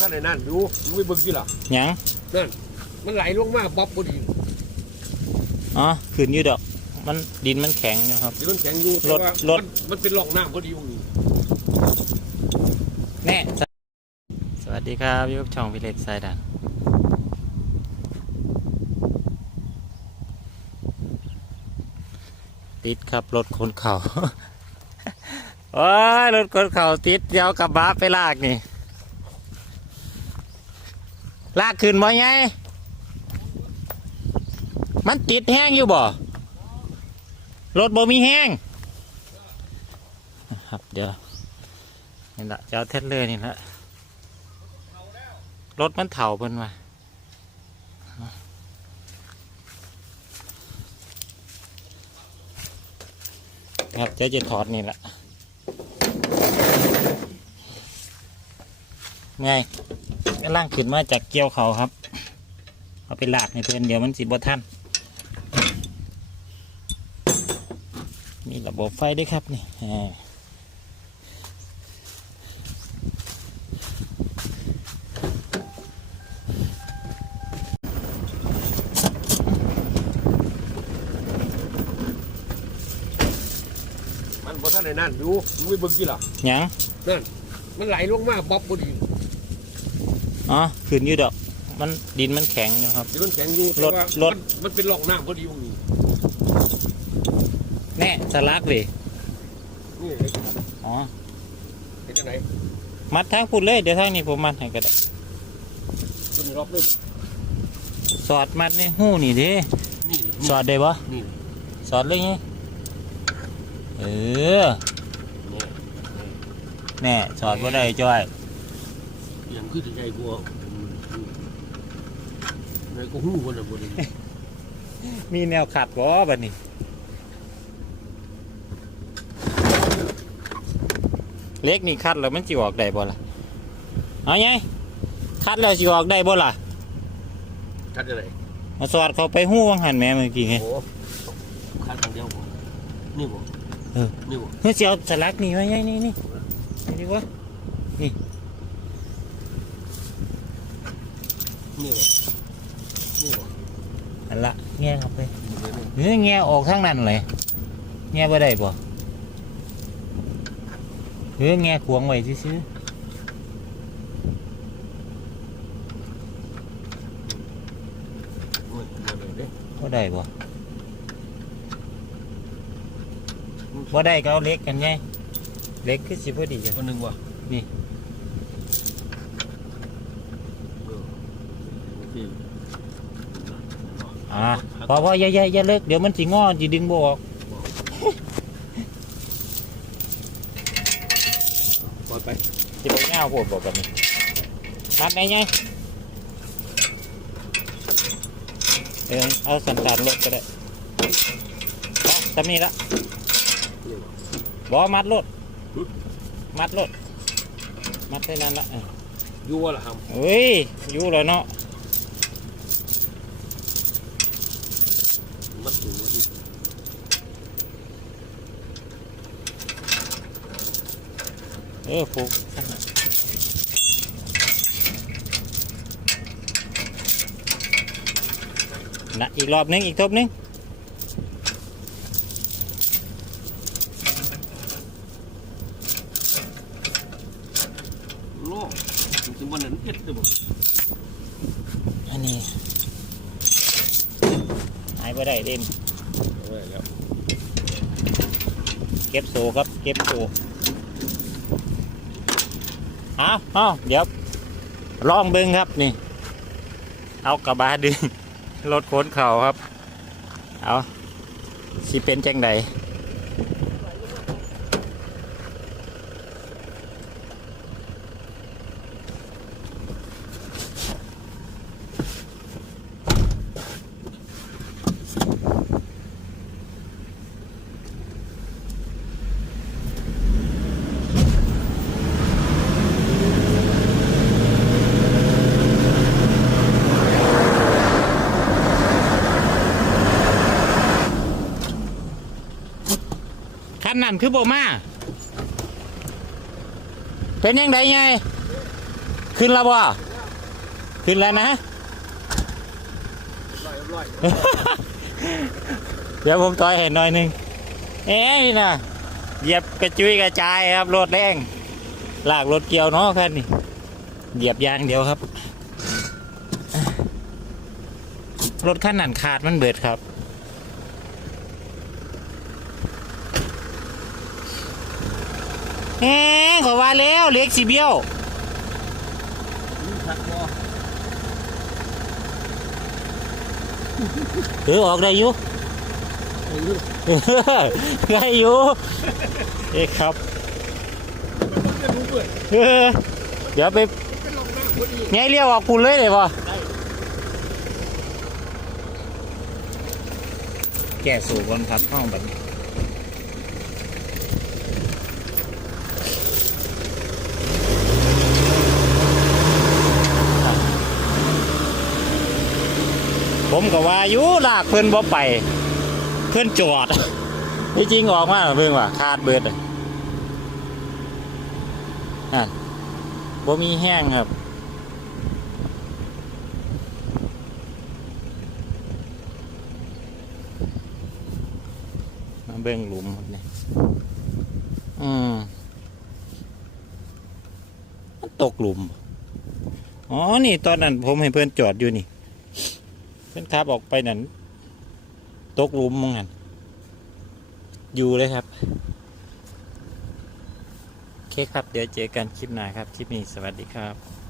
ท่านในนั่นดูดูไปเบิ่งกี่ล่ะหยังนั่นมันไหลลงมาบ๊อบพอดีอ๋อขึ้นอยู่ดอก มันดินมันแข็งอยู่ครับ ที่มันแข็งอยู่แต่รถว่ารถมันมันเป็นร่องน้ำพอดีตรงนี้ แน่สสวัสดีครับอยุบช่องพิเล็กไซดันติดครับรถคนเขาโอ้ยรถคนเขาติดเดี๋ยวกลับบ้าไปลากนี่ ลากขึ้นบ่ไงมันติดแห้งอยู่บ่ รถบ่มีแห้ง ครับเดี๋ยวนี่ละจะเอาเทสเลอร์นี่ละรถมันเถ่าเพิ่นมาครับเดี๋ยวจะถอดนี่ละไง กำลังขึ้นมาจากเกี่ยวเขาครับ เอาไปลากให้เพื่อนเดี๋ยวมันสิบ่ทันมีระบบไฟด้วยครับนี่อ่ามันบ่ท่านในนั่นดูดูไปเบิ่งกี่ล่ะหยังนั่นมันไหลลงมาบ๊อบพอดี อ๋อขึ้นอยู่ดอก มันดินมันแข็งอยู่ครับที่มันแข็งอยู่แต่รถว่ารถมันมันเป็นร่องน้ำพอดีตรงนี้แน่สลักเลยนี่อ๋อ เห็นจังไหนมัดทางพูดเลย เดี๋ยวทางนี้ผมมัดให้ก็ได้ตัวนี้รอบนึงสอดมัดในหู้นี่เด้นี่สอดได้ปะนี่สอดเลยไงเออ นี่แน่สอดบ่ได้จ้อย อยังคือใจกลัวในก็หู้คนน่ะบ่ได้มีแนวขัดบ่บัดนี้เล็กนี่คัดแล้วมันสิออกได้บ่ล่ะเอาไงคัดแล้วสิออกได้บ่ล่ะคัดจังไหนมาสอดเขาไปหู้วังหันแม่เมื่อกี้ไงโอ้คัดทางเดียวบ่นี่บ่เออนี่บ่เฮ้ยสิเอาสลักนี่ไว้ไงนี่นี่นี่ดีกว่านี่ บ่นี่บ่อันละแง่เข้าไปนี่บ่เฮ้ยแง่ออกทางนั้นเลยแง่บ่ได้บ่เฮ้ยแง่ขวางไว้ซื่อโอ้ยบ่ได้เด้ๆบ่ได้บ่บ่ได้ก็เอาเล็กกันไงเล็กคือสิพอดีจ้ะคนหนึงบ่นี่ เออโอเค อ่าพอพออย่าอย่าอย่าเลิกเดี๋ยวมันสิงอสิดึงบ่ออกปล่อยไปสิบ่ยาวโพดบ่บัดนี้มัดไหนไงเออเอาสันดานรถก็ได้เอาทำนี่ละนี่บ่บ่มัดรถหึมัดรถมัดได้นั่นละเอออยู่ว่าล่ะครับเฮ้ยอยู่แล้วเนาะ มัดสูงมาดิ เออผูกนะอีกรอบนึง อีกทบนึงโลกจริงๆวันนั้นเอ็ดเด้อบ่อันนี้หายไปได้เด่นเอาไว้แล้วเก็บโซ่ครับ เก็บโซ่ เอาเอาเดี๋ยวลองเบิ้งครับนี่ เอากระบะดึงรถขนเข่าครับ เอาสิเป็นจังใดันนั้นคือโบมา เป็นยังไงไง ขึ้นแล้วบ่ขึ้นแล้วนะ เดี๋ยวผมต่อยเห็นหน่อยหนึง เอ๊ะนี่นะเหยียบกระจุยกระจายครับรถแรงลากรถเกี่ยวเนาะคันนี้เหยียบยางเดียวครับ รถคันนั้นขาดมันเบิดครับ เอ๊ะขอว่าแล้วเล็กสีเบี้ยวทักบ่เออออกได้อยู่ ไอ้ลูกได้อยู่ เอ๊ะครับมันจะรู้เปิดเออเดี๋ยวไปเป็นลงหน้าคนอีกไงเรียกออกคุณเลยเลยป่ะแก้สูบก่อนครับห้องแบบนี้ ผมก็ว่าอยู่ลากเพิ่อนบ่ไป เพิ่อนจอดที่จริงออกมาเพิ่งว่าขาดเบิดอะอะบ่มีแห้งครับมาเบิ่งหลุมครับเนี่ยอืมมันตกหลุม อ๋อ นี่ตอนนั้นผมให้เพื่อนจอดอยู่นี่ เพื่อนขับออกไปนั่นตกลุมมั้งนั่นอยู่เลยครับ โอเคครับ เดี๋ยวเจอกันคลิปหน้าครับ คลิปนี้สวัสดีครับ